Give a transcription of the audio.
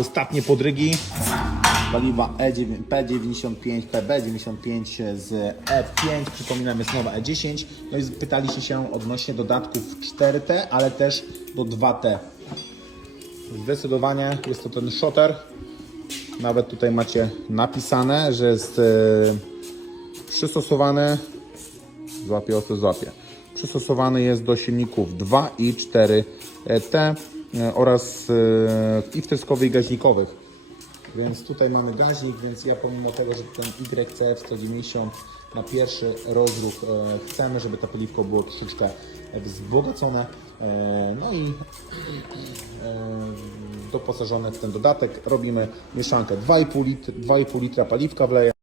ostatnie podrygi. Paliwa E E9, P95, PB95 z E5, przypominam jest nowa E10. No i pytaliście się odnośnie dodatków 4T, ale też do 2T. Zdecydowanie jest to ten shotter. Nawet tutaj macie napisane, że jest e, przystosowany, złapie o co złapie, przystosowany jest do silników 2 i 4T e, oraz e, i wtryskowych i gaźnikowych. Więc tutaj mamy gaźnik, więc ja pomimo tego, że ten YCF 190 na pierwszy rozruch e, chcemy, żeby to paliwko było troszeczkę wzbogacone. E, no i e, doposażone w ten dodatek robimy mieszankę 2,5 litra, 2,5 litra paliwka wleję.